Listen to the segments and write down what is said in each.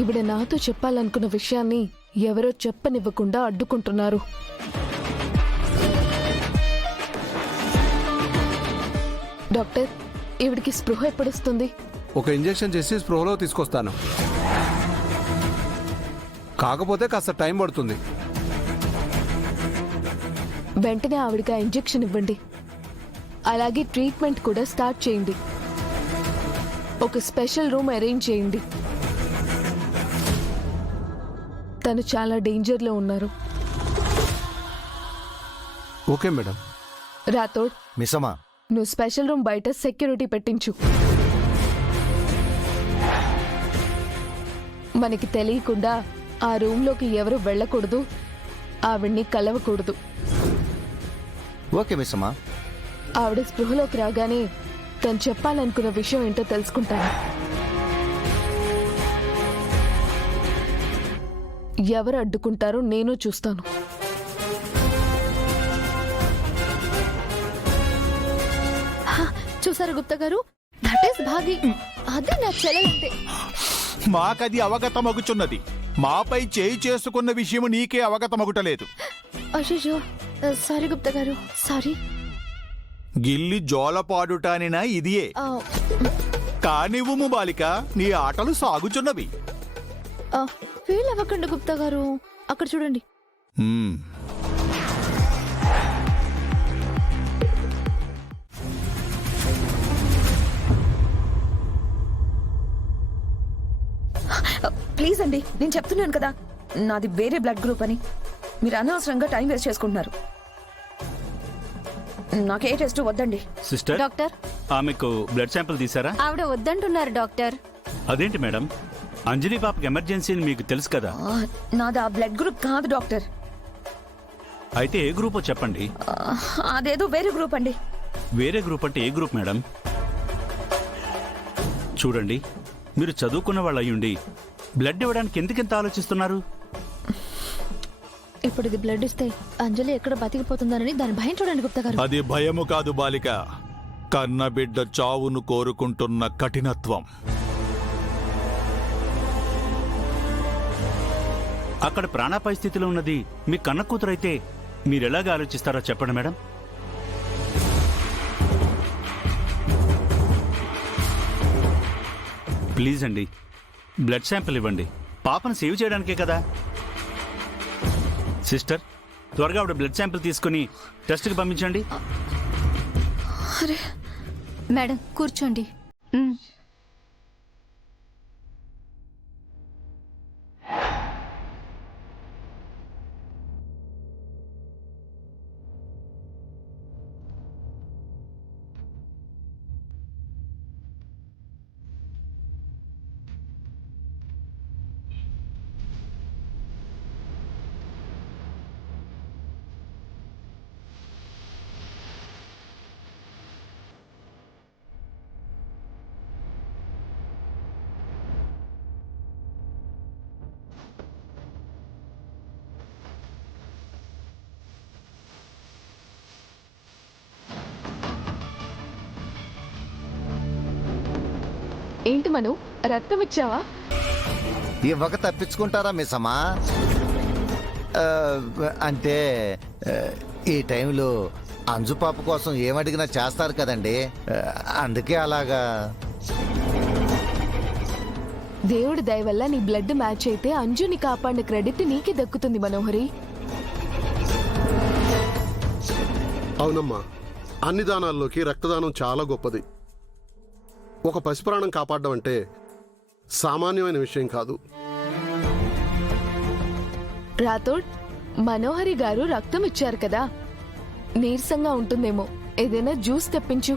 ఇవిడ నాతో చెప్పాలనుకున్న విషయాన్ని ఎవరో చెప్పనివ్వకుండా అడ్డుకుంటున్నారు. డాక్టర్, ఈవిడికి స్పృహ ఎప్పుడొస్తుంది? ఒక ఇంజెక్షన్ చేసి స్పృహలో తీసుకొస్తాను. కాకపోతే కాస్త టైం పడుతుంది. వెంటనే ఆవిడకి ఆ ఇంజెక్షన్ ఇవ్వండి. అలాగే ట్రీట్మెంట్ కూడా స్టార్ట్ చేయండి. ఒక స్పెషల్ రూమ్ అరేంజ్ చేయండి. తను చాలా డేంజర్లో ఉన్నారు. Okay madam. రాథోడ్, మిసమా, నువ్వు స్పెషల్ రూమ్ బయట సెక్యూరిటీ పెట్టించు. మనకి తెలియకుండా ఆ రూమ్లోకి ఎవరు వెళ్ళకూడదు, ఆవిడ్ని కలవకూడదు. ఓకే మిసమా. ఆవిడ స్పృహలోకి రాగానే తను చెప్పాలనుకున్న విషయం ఏంటో తెలుసుకుంటాను. ఎవరు అడ్డుకుంటారో నేను చూస్తాను. చూసారు గుప్తా గారు, దట్ ఈస్ భాగి. అదే నా చెల్లెలంటే. మాకది అవగతమగుచున్నది. మాపై చేయి చేసుకున్న విషయము నీకే అవగతమగుటలేదు. అయ్యో సారీ గుప్తా గారు, సారీ. గిల్లి జోలపాడుటానినా ఇదియే. కానివ్వుము బాలిక, నీ ఆటలు సాగుచున్నవి. ఫీల్ అవ్వకండి గుప్తా గారు, అక్కడ చూడండి. ప్లీజ్ అండి, నేను చెప్తున్నాను కదా, నాది వేరే బ్లడ్ గ్రూప్ అని. మీరు అనవసరంగా టైం వేస్ట్ చేసుకుంటున్నారు. నాకే టెస్ట్ వద్దండి. సిస్టర్, డాక్టర్, ఆమెకు బ్లడ్ శాంపిల్ తీసారా? ఆవిడ వద్దంటున్నారు డాక్టర్. అదేంటి మేడం, అంజలి పాపకి ఎమర్జెన్సీ అని మీకు తెలుసు కదా. నాది ఆ బ్లడ్ గ్రూప్ కాదు డాక్టర్. అయితే ఏ గ్రూపో చెప్పండి. అదేదో వేరే గ్రూప్ అండి. వేరే గ్రూప్ అంటే ఏ గ్రూప్ మేడం? చూడండి, మీరు చదువుకున్న వాళ్ళు అయ్యుండి బ్లడ్ ఇవ్వడానికి ఎందుకెంత ఆలోచిస్తున్నారు? ఇప్పుడు ఇది బ్లడ్ ఇస్తే అంజలి ఎక్కడ బతికిపోతుందనని దాని భయం చూడండి గుప్తా గారు. అది భయము కాదు బాలిక, కన్నబిడ్డ చావును కోరుకుంటున్న కఠినత్వం. అక్కడ ప్రాణాపాయ స్థితిలో ఉన్నది మీ కన్న కూతురైతే మీరెలాగా ఆలోచిస్తారో చెప్పండి మేడం. ప్లీజ్ అండి, బ్లడ్ శాంపిల్ ఇవ్వండి. పాపను సేవ్ చేయడానికే కదా. సిస్టర్, త్వరగా ఆవిడ బ్లడ్ శాంపిల్ తీసుకుని టెస్ట్కి పంపించండి. మేడం కూర్చోండి. ఏంటి మను, రక్తం ఇచ్చావా? ఇవ్వక తప్పించుకుంటారా మిసమా? అంటే ఈ టైంలో అంజు పాప కోసం ఏమడిగినా చేస్తారు కదండి, అందుకే అలాగా. దేవుడి దయ వల్ల నీ బ్లడ్ మ్యాచ్ అయితే అంజుని కాపాడిన క్రెడిట్ నీకే దక్కుతుంది మనోహరి. అవునమ్మా, అన్ని దానాల్లోకి రక్తదానం చాలా గొప్పది. ఒక పసిప్రాణం కాపాడడం అంటే సామాన్యమైన విషయం కాదు. రాథోడ్, మనోహరి గారు రక్తం ఇచ్చారు కదా, నీరసంగా ఉంటుందేమో, ఏదైనా జ్యూస్ తెప్పించు.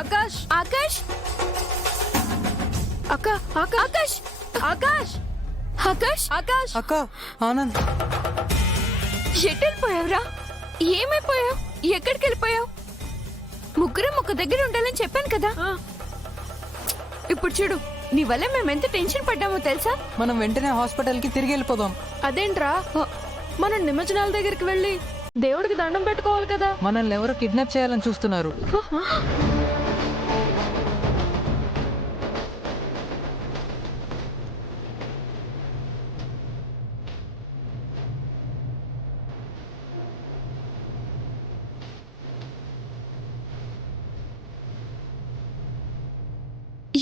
ఆకాష్, ఆకాష్, అక్క, ఆకాష్, ఆకాష్, ఆకాష్, ఆకాష్, అక్క, ఆనంద్, ఎటు వెళ్ళిపోయావురా? ఏమైపోయావు? ఎక్కడికి వెళ్ళిపోయావు? ముగ్గురం ఒక దగ్గర ఉండాలని చెప్పాను కదా. ఇప్పుడు చూడు, నీ వల్ల మేము ఎంత టెన్షన్ పడ్డామో తెలుసా? మనం వెంటనే హాస్పిటల్ కి తిరిగి వెళ్ళిపోదాం. అదేంట్రా మనం నిమజ్జనాల దగ్గరికి వెళ్ళి దేవుడికి దండం పెట్టుకోవాలి కదా. మనల్ని ఎవరో కిడ్నాప్ చేయాలని చూస్తున్నారు.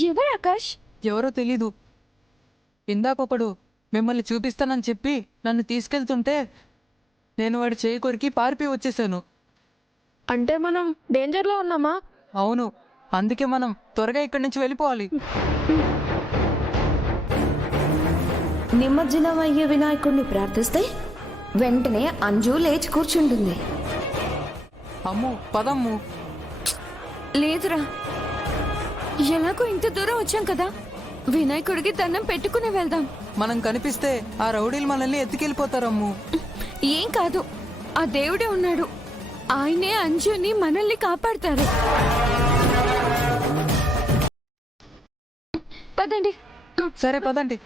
ఎవరు ఆకాష్? ఎవరో తెలీదు. ఇందాకొకడు మిమ్మల్ని చూపిస్తానని చెప్పి నన్ను తీసుకెళ్తుంటే నేను వాడి చేయి కొరికి పారిపోయి వచ్చేసాను. అంటే మనం డేంజర్ లో ఉన్నామా? అవును, అందుకే మనం త్వరగా ఇక్కడి నుంచి వెళ్ళిపోవాలి. నిమజ్జనం అయ్యే వినాయకుడిని ప్రార్థిస్తే వెంటనే అంజు లేచి కూర్చుంటుంది. అమ్ము పదమ్ము. లేదురా, ఎలాగో ఇంత దూరం వచ్చాం కదా, వినాయకుడికి దండం పెట్టుకుని వెళ్దాం. మనం కనిపిస్తే ఆ రౌడీలు మనల్ని ఎత్తుకెళ్ళిపోతారమ్ము. ఏం కాదు, ఆ దేవుడే ఉన్నాడు, ఆయనే అంజుని మనల్ని కాపాడతారు. పదండి. సరే పదండి.